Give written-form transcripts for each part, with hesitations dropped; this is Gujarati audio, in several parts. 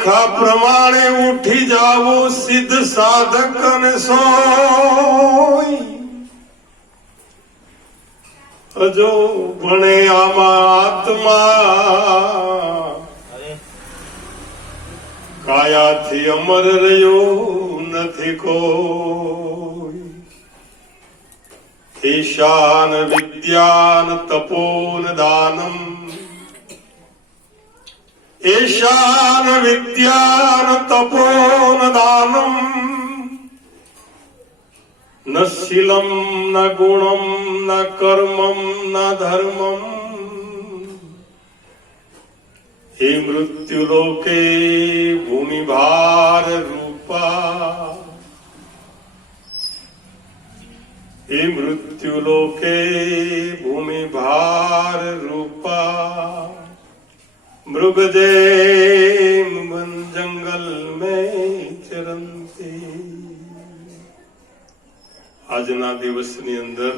રેખા પ્રમાણે ઉઠી જાવું સિદ્ધ સાધક ને સોય અજો ભણે આમાં આત્મા કાયાથી અમર રહ્યો નથી કોઈ ઈશાન વિદ્યાન તપોન દાનમ ईशान विद्यान तपोन दानम न शीलम न गुणम न कर्मम न धर्मम हे मृत्युलोके भूमि भार रूपा हे मृत्युलोके भूमि भार रूपा मृगजेम वन जंगल में चरंते। આજના દિવસની અંદર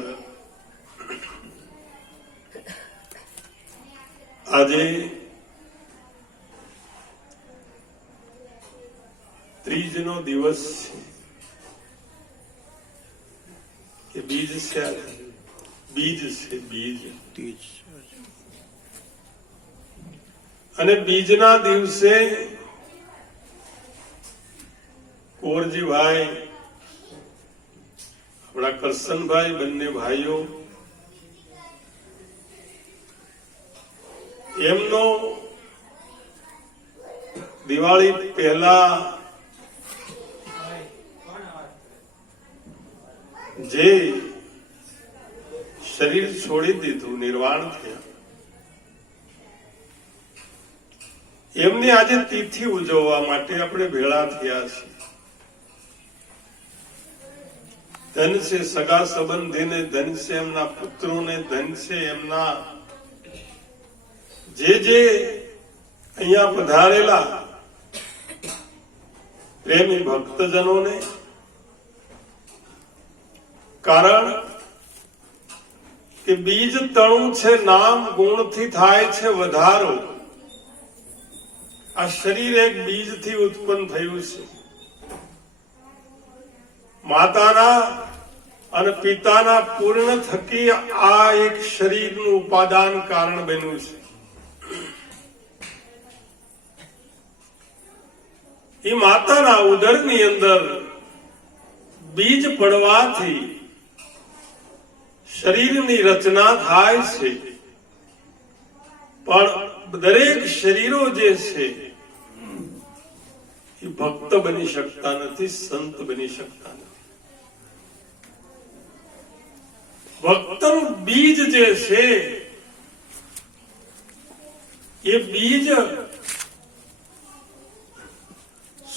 આજે ત્રીજનો દિવસ છે કે બીજ છે બીજ છે બીજ અને બીજના દિવસે કોરજીભાઈ આપણા કરશનભાઈ બંને ભાઈઓ એમનો દિવાળી પહેલા જે શરીર છોડી દીધું નિર્વાણ થયા એમની આજે તિથિ ઉજવવા માટે આપણે ભેળા થયા છીએ. ધન છે સગા સંબંધીને, ધન છે એમના પુત્રોને, ધન છે એમના જે અહીંયા પધારેલા પ્રેમી ભક્તજનોને. કારણ કે બીજ તણું છે નામ ગુણથી થાય છે વધારો. આ શરીર એક બીજથી ઉત્પન્ન થયું છે. માતાના અને પિતાના પૂર્ણ થકી આ એક શરીરનું ઉપાદાન કારણ બન્યું છે. એ માતાના ઉદરની અંદર બીજ પડવાથી શરીરની રચના થાય છે. પણ દરેક શરીરો જે છે એ ભક્ત બની શકતા નથી, સંત બની શકતા નથી. ભક્તનું બીજ જે છે એ બીજ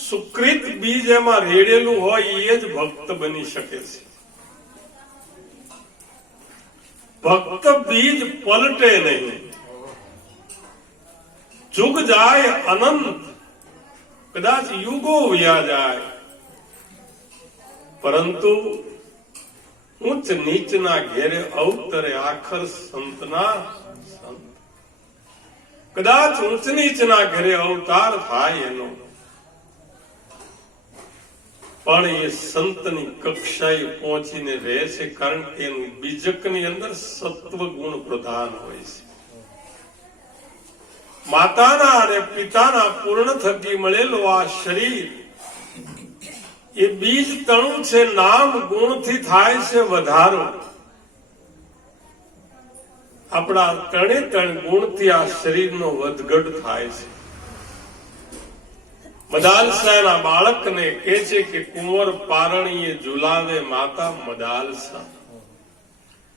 સુકૃત બીજ એમાં રેડેલું હોય એ જ ભક્ત બની શકે છે. ભક્ત બીજ પલટે નહીં. જુગ જાય અનંત, કદાચ યુગો વ્યા જાય, પરંતુ ઉચ્ચ નીચના ઘેરે અવતરે આખર સંતના સંત. કદાચ ઉચ્ચ નીચના ઘરે અવતાર થાય એનો, પણ એ સંતની કક્ષાએ પહોંચીને રહે છે. કારણ કે એનું બીજકની અંદર સત્વ ગુણ પ્રધાન હોય છે. માતાના અને પિતાના પૂર્ણ થકી મળેલો આ શરીર એ બીજ તણું છે. નામ ગુણથી થાય છે વધારો. આપણા ત્રણે ત્રણ ગુણથી આ શરીરનો વધઘટ થાય છે. મદાલસાના બાળકને કહે છે કે કુંવર પારણીએ ઝુલાવે માતા મદાલસા.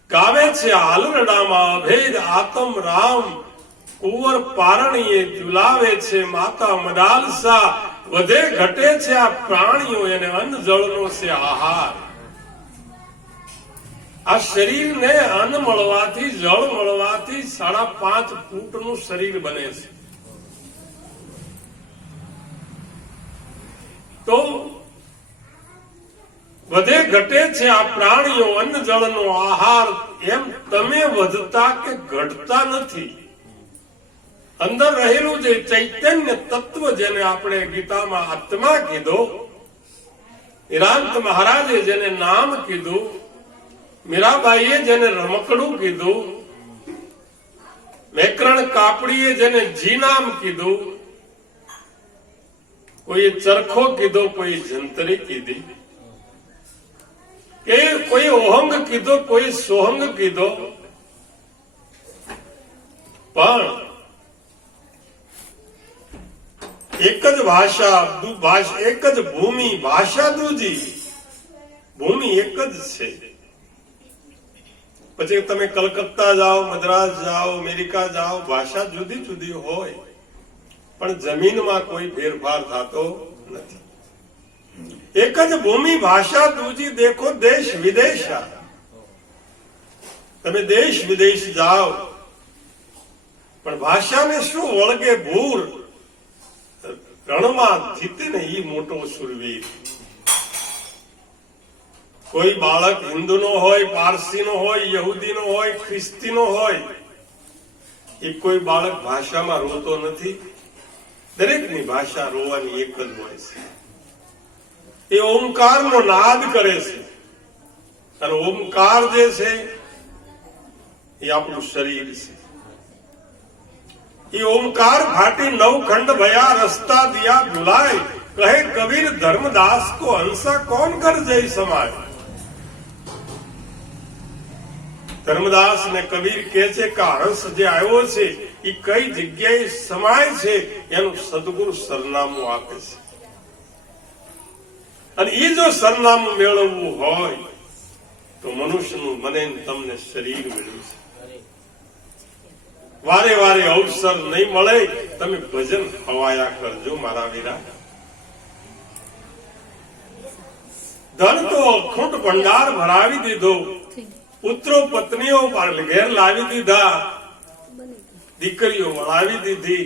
ગાવે છે હાલરડામાં અભેદ આતમ રામ. કુંવર પારણીએ ઝુલાવે છે માતા મદાલસા. વધે ઘટે છે આ પ્રાણીઓ, એને અન્ન જળનો છે આહાર. આ શરીરને અન્ન મળવાથી, જળ મળવાથી 5.5 ફૂટનું શરીર બને છે. તો વધે ઘટે છે આ પ્રાણીઓ, અન્ન જળનો આહાર. એમ તમે વધતા કે ઘટતા નથી. અંદર રહેલું જે ચૈતન્ય તત્વ જેને આપણે ગીતામાં આત્મા કીધો, નિરાંત મહારાજે જેને નામ કીધું, મીરાબાઈએ જેને રમકડું કીધું, વેકરણ કાપડીએ જેને જી નામ કીધું, કોઈએ ચરખો કીધો, કોઈ જંતરી કીધી, કે કોઈ ઓહંગ કીધો, કોઈ સોહંગ કીધો, પણ એક જ ભાષા, એક જ ભૂમિ, ભાષા દૂજી, ભૂમિ એક જ છે. પછી તમે કલકત્તા જાઓ, મદ્રાસ જાઓ, અમેરિકા જાઓ, ભાષા જુદી જુદી હોય, પણ જમીનમાં કોઈ ફેરફાર થતો નથી. એક જ ભૂમિ, ભાષા દૂજી, દેખો દેશ વિદેશા. તમે દેશ વિદેશ જાઓ, પણ ભાષાને શું વળગે ભૂર, રણમાં જીતે ને ઈ મોટો સુરવીર. કોઈ બાળક હિન્દુનો હોય, પારસીનો હોય, યહૂદીનો હોય, ખ્રિસ્તીનો હોય, એ કોઈ બાળક ભાષામાં રોતો નથી. દરેકની ભાષા રોવાની એક જ હોય છે. એ ઓમકારનો નાદ કરે છે, અને ઓમકાર જે છે એ આપણું શરીર છે. એ ઓમકાર ફાટી નવખંડ ભયા, રસ્તા દિયા ભુલાય, કહે કબીર ધર્મદાસ કો હંસા કોણ કર જય સમાય. ધર્મદાસ ને કબીર કહે છે કે હંસ જે આવ્યો છે એ કઈ જગ્યાએ સમાય છે એનું સદગુરુ સરનામું આપે છે. અને એ જો સરનામું મેળવવું હોય તો મનુષ્યનું મને તમને શરીર મળ્યું છે. વારે વારે અવસર નહીં મળે, તમે ભજન હવાયા કરજો મારા વીરા. ધન તો અખૂટ ભંડાર ભરાવી દીધો, પુત્રો પત્નીઓ ઘેર લાવી દીધા, દીકરીઓ વળાવી દીધી,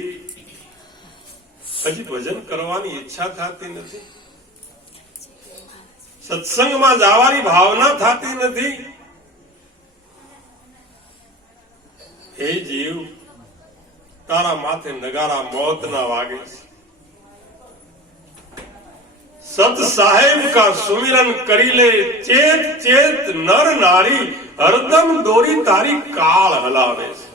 હજી ભજન કરવાની ઈચ્છા થતી નથી, સત્સંગમાં જવાની ભાવના થતી નથી. હે જીવ, તારા માથે નગારા મોત ના વાગે છે. સત સાહેબ કા સુમિરન કરી લે, ચેત ચેત નર નારી, હરદમ દોરી તારી કાળ હલાવે છે.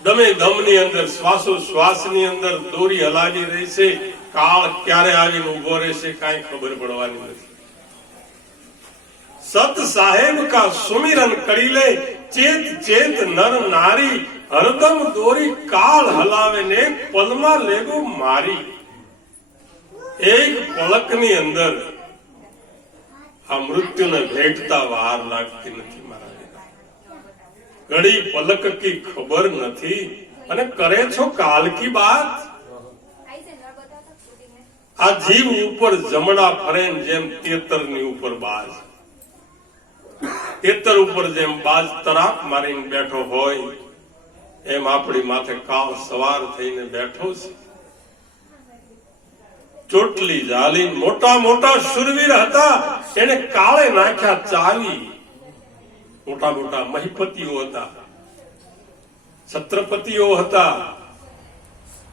દમે દમની અંદર, શ્વાસો શ્વાસની અંદર દોરી હલાવી રહી છે. કાળ ક્યારે આવીને ઉભો રહેશે કાંઈ ખબર પડવાની નથી. સત સાહેબ કા સુમિરન કરી લે, ચેત ચેત નર નારી, હરદમ દોરી કાળ હલાવે ને પલમાં લેગો મારી. એક પલકની અંદર આ મૃત્યુને ભેટતા વાર લાગતી નથી મારા વીરા. ઘડી પલક કી ખબર નથી અને કરે છો કાલ કી બાત. આ જીવ ઉપર જમણા ફરે જેમ તેતરની ઉપર બાજ, તેતર ઉપર જેમ બાજ તરાપ મારીને બેઠો હોય એમ આપણી માથે કાળ સવાર થઈને બેઠો છે. ચોટલી જાલી, મોટા મોટા શુરવીર હતા, એને કાળે નાખ્યા ચાવી. મોટા મોટા મહિપતિઓ હતા, છત્રપતિઓ હતા,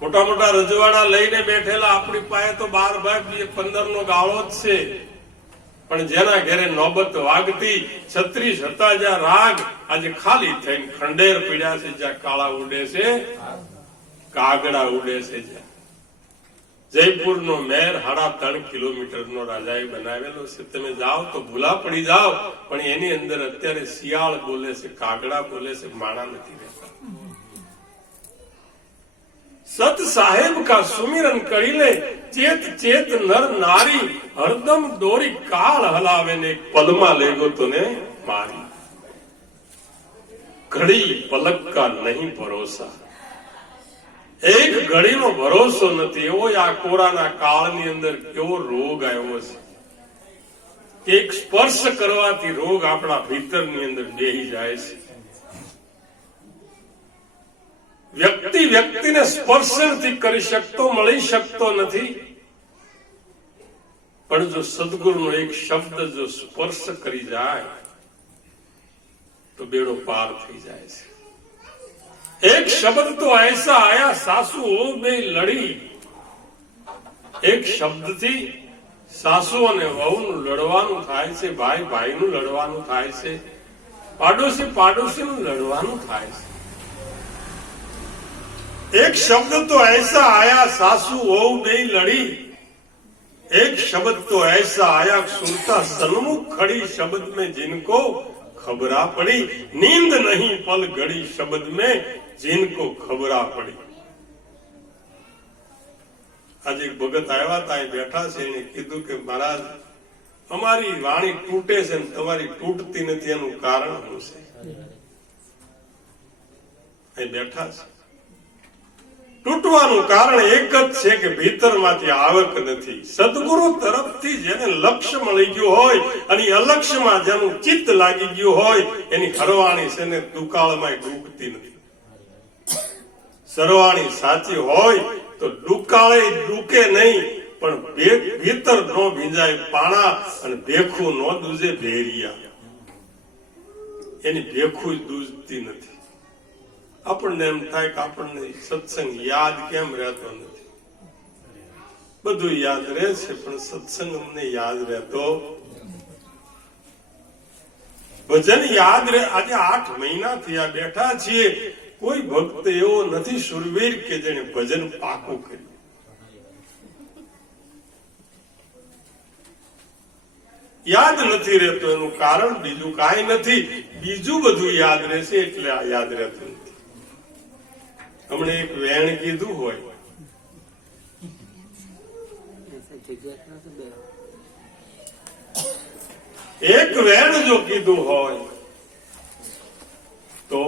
મોટા મોટા રજવાડા લઈને બેઠેલા. આપણી પાસે તો 12 ભાગ 15 નો ગાળો જ છે, પણ જેના ઘરે નોબત વાગતી 36 હતા જ્યાં રાગ, આજે ખાલી થઈને ખંડેર પીડ્યા છે. જ્યાં કાળા ઉડે છે, કાગડા ઉડે છે. જ્યાં જયપુર નો મેર 3.5 કિલોમીટર નો રાજાએ બનાવેલો છે. તમે જાઓ તો ભૂલા પડી જાઓ, પણ એની અંદર અત્યારે શિયાળ બોલે છે, કાગડા બોલે છે, માણા નથી રહેતા. સત સાહેબ કા સુમિરન કરી લે, ચેત ચેત નર નારી, હરદમ દોરી કાળ હલાવે ને પલમાં લેગો તને મારી. ઘડી પલક કા નહીં ભરોસા, એક ઘડીનો ભરોસો નથી. એવો આ કોરાના કાળની અંદર કેવો રોગ આવ્યો છે. એક સ્પર્શ કરવાથી રોગ આપણા ભીતરની અંદર બેહી જાય છે. વ્યક્તિ વ્યક્તિને સ્પર્શ નથી કરી શકતો, મળી શકતો નથી, પણ જો સદગુરુનો એક શબ્દ જો સ્પર્શ કરી જાય તો બેડો પાર થઈ જાય છે. एक शब्द तो ऐसा आया सासू બે લડી એક શબ્દથી સાસુ અને વહુનું લડવાનું થાય છે, ભાઈ ભાઈનું લડવાનું થાય છે, પાડોશી પાડોશીનું લડવાનું થાય છે। एक शब्द तो ऐसा आया सासू वहू બે લડી, एक शब्द तो ऐसा आया सुनता सन्मुख खड़ी, शब्द में जिनको खबरा पड़ी, नींद नहीं पल घड़ी, शब्द में जिनको खबरा पड़ी। आज एक भगत आया था, बैठा से कीधु के महाराज अमारी वाणी तूटे से तमारी तूटती नहीं, एनु कारण शुं छे? बैठा से તૂટવાનું કારણ એક જ છે કે ભીતરમાંથી આવક નથી। સદગુરુ તરફથી જેને લક્ષ્ય મળી ગયું હોય અને અલક્ષ્યમાં જેનું ચિત્ત લાગી ગયું હોય એની હરવાણી છે ને દુકાળમાં ડૂબતી નથી। સરવાણી સાચી હોય તો દુકાળે ડૂકે નહીં, પણ ભીતર નો ભીંજાય પાણા અને ભેખું નો દૂજે ભેરિયા, એની ભેખું દૂજતી નથી। આપણને એમ થાય કે આપણને સત્સંગ યાદ કેમ રહેતો નથી? બધું યાદ રહે છે, પણ સત્સંગ અમને યાદ રહેતો, ભજન યાદ રહે। આજે 8 મહિનાથી આ બેઠા છીએ, કોઈ ભક્ત એવો નથી શુરવીર કે જેને ભજન પાકું કર્યું। યાદ નથી રહેતો એનું કારણ બીજું કાંઈ નથી, બીજું બધું યાદ રહેશે એટલે આ યાદ રહેતું નથી। हमने एक वेण कीधु होय, एक वेण जो कीधु होय तो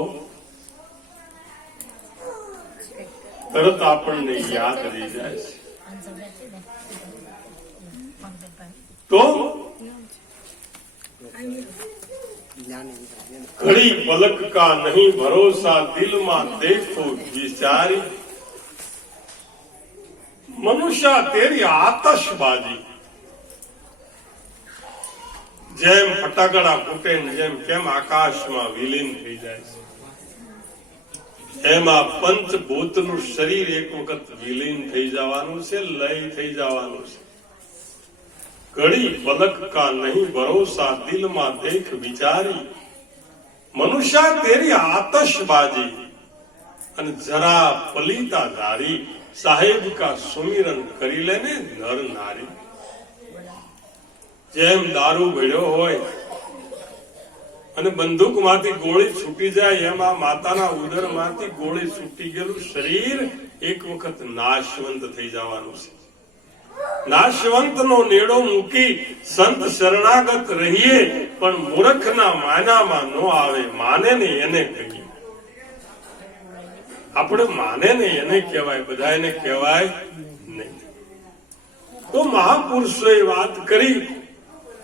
तरत आपने याद रही जाए। तो घड़ी पलक का नहीं भरोसा, दिल में देखो विचारी, मनुष्य तेरी आतशबाजी, जेम फटाकड़ा फूटे जेम केम आकाश में विलीन थई जाय छे, एम आ पंचभूतनु शरीर एक वखत विलीन थई जवानुं छे, लय थई जवानुं छे। घड़ी पलक का नहीं भरोसा, दिल में देख विचारी, मनुष्य तेरी आतशबाजी અને જરા પલીતા ધારી, સાહેબ કા સુમિરન કરી લેને નર નારી। જેમ દારૂ ભળ્યો હોય અને બંદૂક માંથી ગોળી છૂટી જાય, એમ આ માતાના ઉદર માંથી ગોળી છૂટી ગયેલું શરીર એક વખત નાશવંત થઈ જવાનું છે। નાશવંત નો નેડો મૂકી સંત શરણાગત રહીએ, પણ મૂર્ખના માનામાં ન આવે, માને ને એને કહીએ। આપણે માને ને એને કહેવાય, બધા એને કહેવાય નહીં। તો મહાપુરુષોએ વાત કરી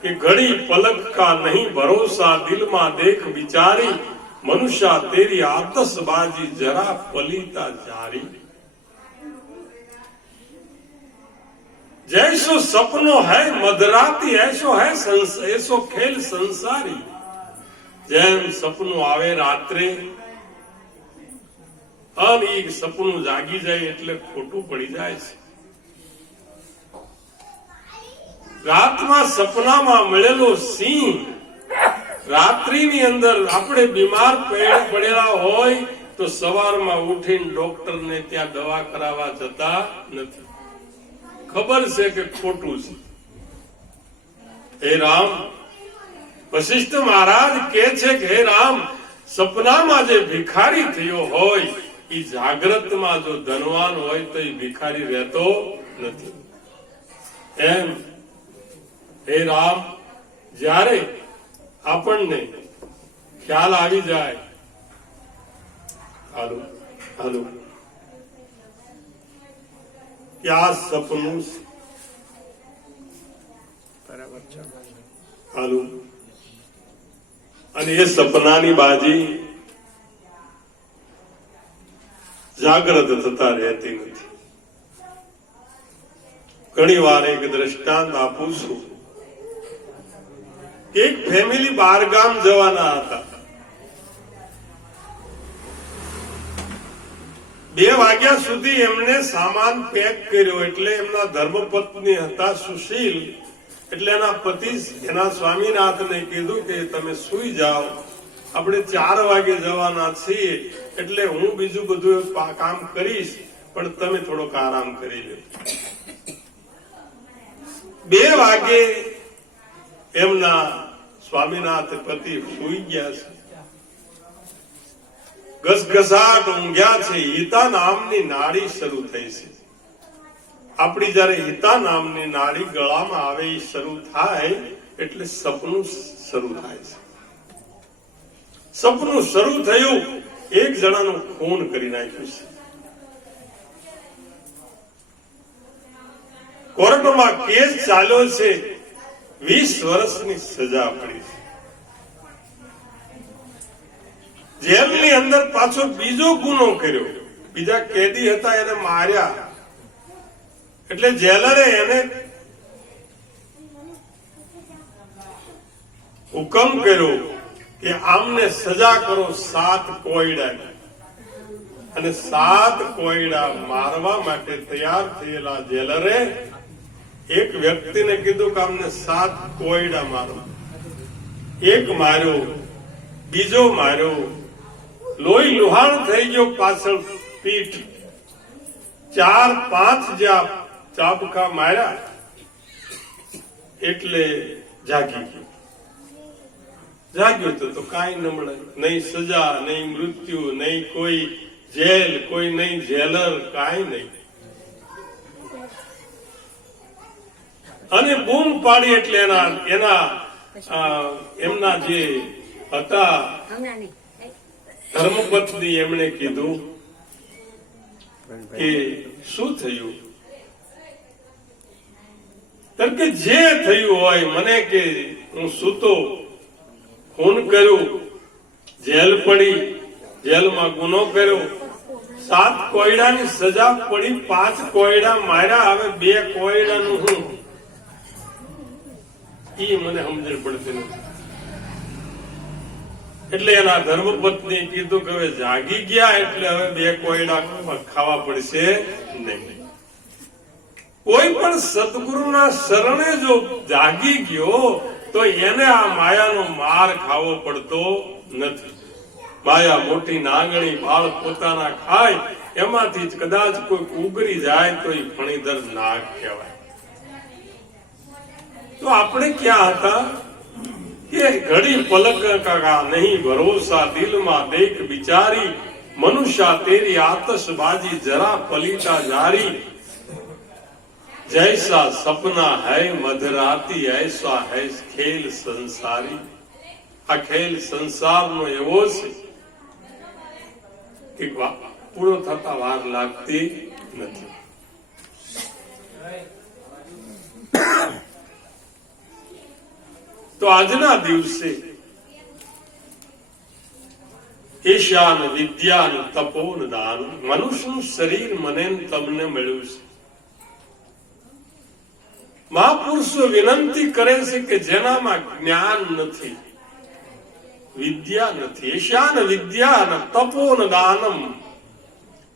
કે ઘડી પલક કા નહીં ભરોસા, દિલમાં દેખ વિચારી, મનુષ્ય તેરી આતશબાજી, જરા પલીતા જારી। जैसो सपनो है मधराती, ऐसो है ऐसो खेल संसारी। जेम सपनो आवे रात्रे અને એ સપનું જાગી જાય એટલે ખોટું પડી જાય છે। રાતમાં સપનામાં મળેલો સિંહ રાત્રિની અંદર આપણે બીમાર પડેલા હોય તો સવારમાં ઉઠીને ડોક્ટરને ત્યાં દવા કરાવવા જતા નથી, ખબર છે કે ખોટું છે। હે રામ, વશિષ્ઠ મહારાજ કહે છે કે હે રામ, સપનામાં જે ભિખારી થયો હોય એ જાગ્રતમાં જો ધનવાન હોય તો એ ભિખારી રહેતો નથી। એમ હે રામ, જ્યારે આપણને ખ્યાલ આવી જાય, હાલો હાલો કે આ સપનું બરાબર છે, હાલો, અને એ સપનાની બાજી જાગ્રત થતા રહેતી નથી। ઘણી વાર એક દ્રષ્ટાંત આપું છું। એક ફેમિલી બહારગામ જવાના હતા 2 વાગ્યા સુધી એમને સામાન પેક કર્યો. એટલે એમના ધર્મપત્ની હતા સુશીલ, એટલે એના પતિ એના સ્વામીનાથને કીધું કે તમે સુઈ જાઓ, આપણે 4 વાગે જવાના છીએ, એટલે હું બીજું બધું કામ કરીશ, પણ તમે થોડોક આરામ કરી લો. 2 વાગે એમના સ્વામીનાથ પતિ સુઈ ગયા છે. ઘસઘસાટ ઊંઘ્યા છે. હિતા નામની નાડી શરૂ થઈ છે. આપણી જયારે હિતા નામની નાડી ગળામાં આવે એ શરૂ થાય એટલે સપનું શરૂ થાય છે. સપનું શરૂ થયું, એક જણાનું ખૂન કરી નાખ્યું છે. કોર્ટમાં કેસ ચાલ્યો છે, 20 વર્ષની સજા પડી છે. જેલની અંદર પાછો બીજો ગુનો કર્યો, બીજા કેદી હતા એને માર્યા. એટલે જેલરે એને હુકમ કર્યો કે આમને સજા કરો 7 કોયડા. અને 7 કોયડા મારવા માટે તૈયાર થયેલા જેલરે એક વ્યક્તિને કીધું કે આમને 7 કોયડા મારો. એક માર્યો, બીજો માર્યો, લોહી લુહાણ થઈ ગયો પાછળ પીઠ. 4-5 જ્યાં ચાબકા માર્યા એટલે જાગી ગયો. જાગ્યો તો કાંઈ ન મળે, નહીં સજા, નહીં મૃત્યુ, નહીં કોઈ જેલ, કોઈ નહીં જેલર, કાંઈ નહીં. અને બૂમ પાડી એટલે એમના જે હતા ધર્મપત્ની એમણે કીધું કે શું થયું? કે જે થયું હોય મને કે હું સૂતો, ખૂન કર્યું, જેલ પડી, જેલમાં ગુનો કર્યો, 7 કોયડાની સજા પડી, 5 કોયડા માર્યા, હવે 2 કોયડાનું હું એ મને સમજણ પડતી નથી. એટલે એના ધર્મપત્નીએ કીધું કે હવે જાગી ગયા એટલે હવે 2 કોયડા ખાવા પડશે નહીં. કોઈ પણ સદગુરુના શરણે જો જાગી ગયો તો એને આ માયાનો માર ખાવો પડતો નથી. માયા મોટી નાગણી બાળ પોતાના ખાય, એમાંથી જ કદાચ કોઈ ઉગરી જાય તો એ ફણીધર નાગ કહેવાય. તો આપણે ક્યાં હતા કે ઘડી પલક કા નહીં ભરોસા, દિલમાં દેખ બિચારી, મનુષ્ય તેરી આતશબાજી જરા પલીતા જારી. जैसा सपना है मधराती ऐसा है खेल संसारी. આ ખેલ સંસારનો એવો છે કે પૂરો થતા વાર લાગતી નથી. તો આજના દિવસે ઈશાન વિદ્યાન તપોન દાન, મનુષ્યનું શરીર મને તમને મળ્યું છે. મહાપુરુષો વિનંતી કરે છે કે જેનામાં જ્ઞાન નથી, વિદ્યા નથી, ઈશાન વિદ્યા તપોન દાનમ,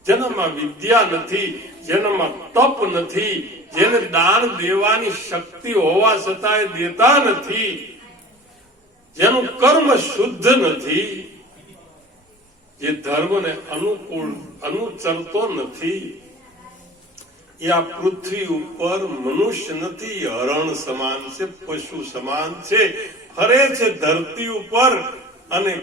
જેનામાં વિદ્યા નથી, જેનામાં તપ નથી, જેને દાન દેવાની શક્તિ હોવા છતાંય દેતા નથી, જેનું કર્મ શુદ્ધ નથી, જે ધર્મને અનુકૂળ અનુચરતો નથી, એ આ પૃથ્વી ઉપર મનુષ્ય નથી, હરણ સમાન છે, પશુ સમાન છે, ફરે છે ધરતી ઉપર અને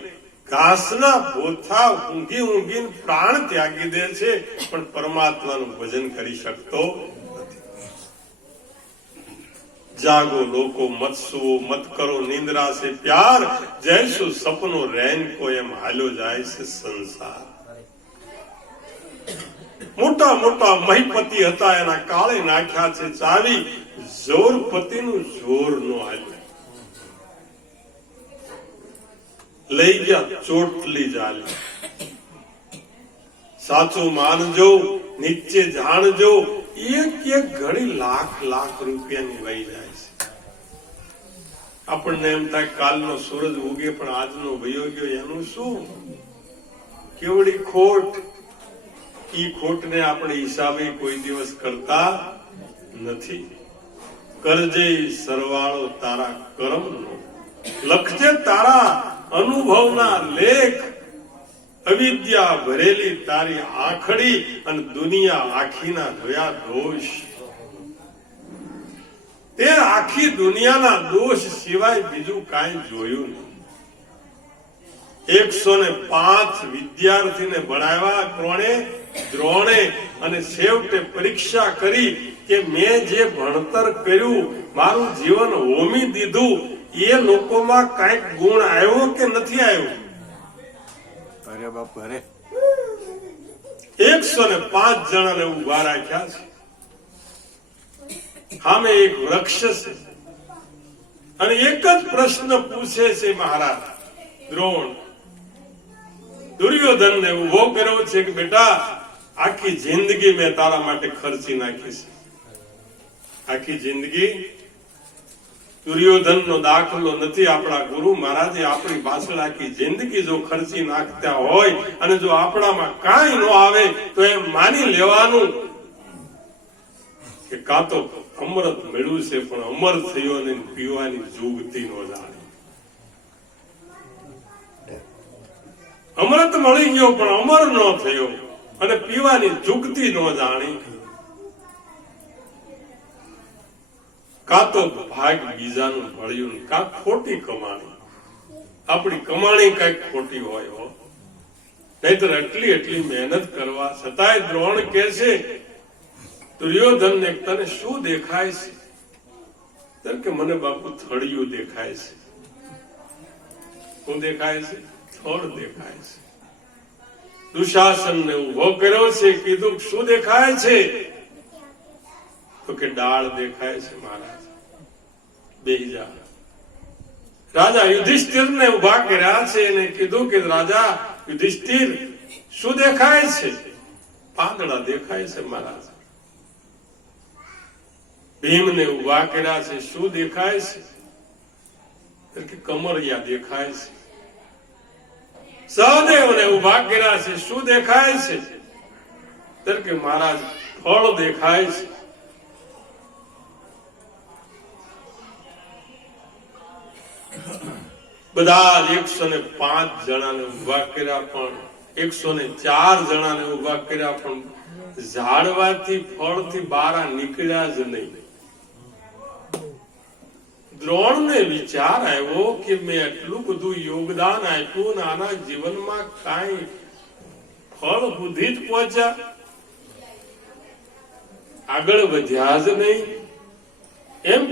ઘાસના ભોથા ઊંઘી ઊંઘીને પ્રાણ ત્યાગી દે છે, પણ પરમાત્માનું ભજન કરી શકતો નથી. જાગો લોકો મત સુવો, મત કરો નિંદ્રા સે પ્યાર, જૈસો સપનો રેન કો એમ હાલ્યો જાય છે સંસાર. મોટા મોટા મહીપતિ હતા, એના કાળે નાખ્યા છે ચાવી, જોરપતિનું જોર નો હાલ્યું. લઈ ગયા ચોટલી જાલી. સાચું માનજો, નીચે જાણજો, એક એક ઘડી લાખ લાખ રૂપિયાની વહી જાય છે. આપણને એમ થાય કાલનો સૂરજ ઉગે પણ આજનો વયો ગયો, એનું શું? કેવડી ખોટ. ઈ ખોટને આપણે હિસાબે કોઈ દિવસ કરતા નથી. કરજે સરવાળો તારા કર્મનો, લખજે તારા અનુભવના લેખ, અવિદ્યા ભરેલી તારી આંખડી અને દુનિયા આખીના જોયા દોષ. તે આખી દુનિયાના દોષ સિવાય બીજું કાંઈ જોયું નહીં. 105 વિદ્યાર્થીને ભણાવ્યા દ્રોણે અને છેવટે પરીક્ષા કરી કે મેં જે ભણતર કર્યું, મારું જીવન હોમી દીધું, એ લોકોમાં કઈક ગુણ આવ્યો કે નથી આવ્યો? અરે બાપ અરે 105 જણાને ઉભા રાખ્યા છે. સામે એક વૃક્ષ છે અને એક જ પ્રશ્ન પૂછે છે મહારાજ દ્રોણ. દુર્યોધન ને ઉભો કર્યો છે કે બેટા, આખી જિંદગી મેં તારા માટે ખર્ચી નાખી છે. આખી જિંદગી. દુર્યોધન નો દાખલો નથી. આપણા ગુરુ મહારાજે આપણી પાછળ આખી જિંદગી જો ખર્ચી નાખતા હોય અને જો આપણામાં કાંઈ ન આવે તો એમ માની લેવાનું કે કાં તો અમૃત મળ્યું છે પણ અમર થયો ને પીવાની જુગતી નો જાણે. અમૃત મળી ગયો પણ અમર ન થયો અને પીવાની જુગતી ન જાણી. કાં તો ભાગ બીજાનું મળ્યું, કાં ખોટી કમાણી. આપણી કમાણી કઈક ખોટી હોય હો, નહીતર એટલી મહેનત કરવા છતાંય દ્રોણ કે છે દુર્યોધન ને, તને શું દેખાય છે? કે મને બાપુ થળિયું દેખાય છે. શું દેખાય છે? થળ દેખાય છે. દુશાસન ને ઉભો કર્યો છે, કીધું શું દેખાય છે? તો કે ડાળ દેખાય છે મહારાજ, બેહી જા. રાજા યુધિષ્ઠિર ને ઉભા કર્યા છે અને કીધું કે રાજા યુધિષ્ઠિર શું દેખાય છે? પાંદડા દેખાય છે મહારાજ. ભીમ ને ઉભા કર્યા છે, શું દેખાય છે? કે કમરિયા દેખાય છે. સહદેવ ને ઉભા કર્યા છે, શું દેખાય છે? કે મહારાજ ફળ દેખાય છે. બધા 105 જણાને ઉભા કર્યા પણ 104 જણાને ઉભા કર્યા પણ ઝાડવાથી ફળથી બારા નીકળ્યા જ નહીં. દ્રોણ ને વિચાર આવ્યો કે મેં એટલું બધું યોગદાન આપ્યું ને આના જીવનમાં કાંઈ ફળ સુધી જ પહોંચ્યા, આગળ વધ્યા જ નહીં. એમ